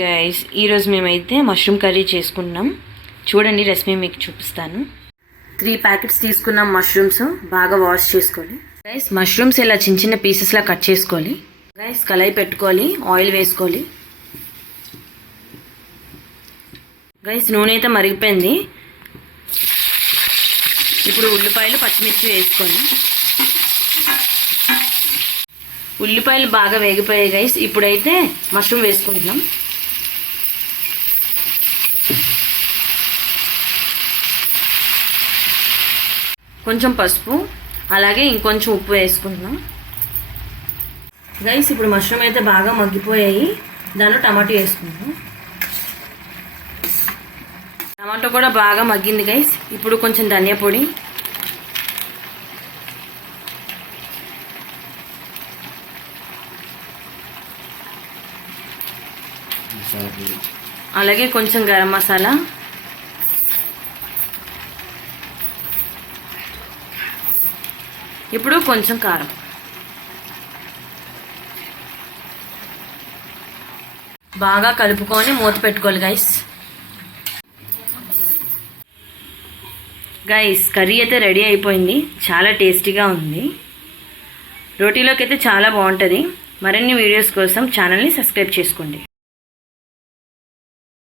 Guys ఈరోజు మేమైతే mushroom curry చేసుకున్నాం. చూడండి రెసిపీ మీకు చూపిస్తాను. 3 ప్యాకెట్స్ తీసుకున్నాం మష్రూమ్స్. బాగా వాష్ చేసుకోవాలి గైస్. మష్రూమ్స్ ఇలా చిన్న చిన్న పీసెస్లా కట్ చేసుకోవాలి గైస్. కళాయి పెట్టుకోవాలి, ఆయిల్ వేసుకోవాలి గైస్. నూనె అయితే మరిగిపోయింది. ఇప్పుడు ఉల్లిపాయలు పచ్చిమిర్చి వేసుకొని, ఉల్లిపాయలు బాగా వేగిపోయాయి గైస్. ఇప్పుడైతే మష్రూమ్ వేసుకుంటున్నాం. కొంచెం పసుపు, అలాగే ఇంకొంచెం ఉప్పు వేసుకుంటున్నాం గైస్. ఇప్పుడు మష్రూమ్ అయితే బాగా మగ్గిపోయాయి. దానిలో టమాటో వేసుకుంటాం. టమాటో కూడా బాగా మగ్గింది గైస్. ఇప్పుడు కొంచెం ధనియా పొడి, అలాగే కొంచెం గరం మసాలా, ఇప్పుడు కొంచెం కారం. బాగా కలుపుకొని మూత పెట్టుకోవాలి గైస్. కర్రీ అయితే రెడీ అయిపోయింది. చాలా టేస్టీగా ఉంది. రోటీలోకి అయితే చాలా బాగుంటుంది. మరిన్ని వీడియోస్ కోసం ఛానల్ని సబ్స్క్రైబ్ చేసుకోండి.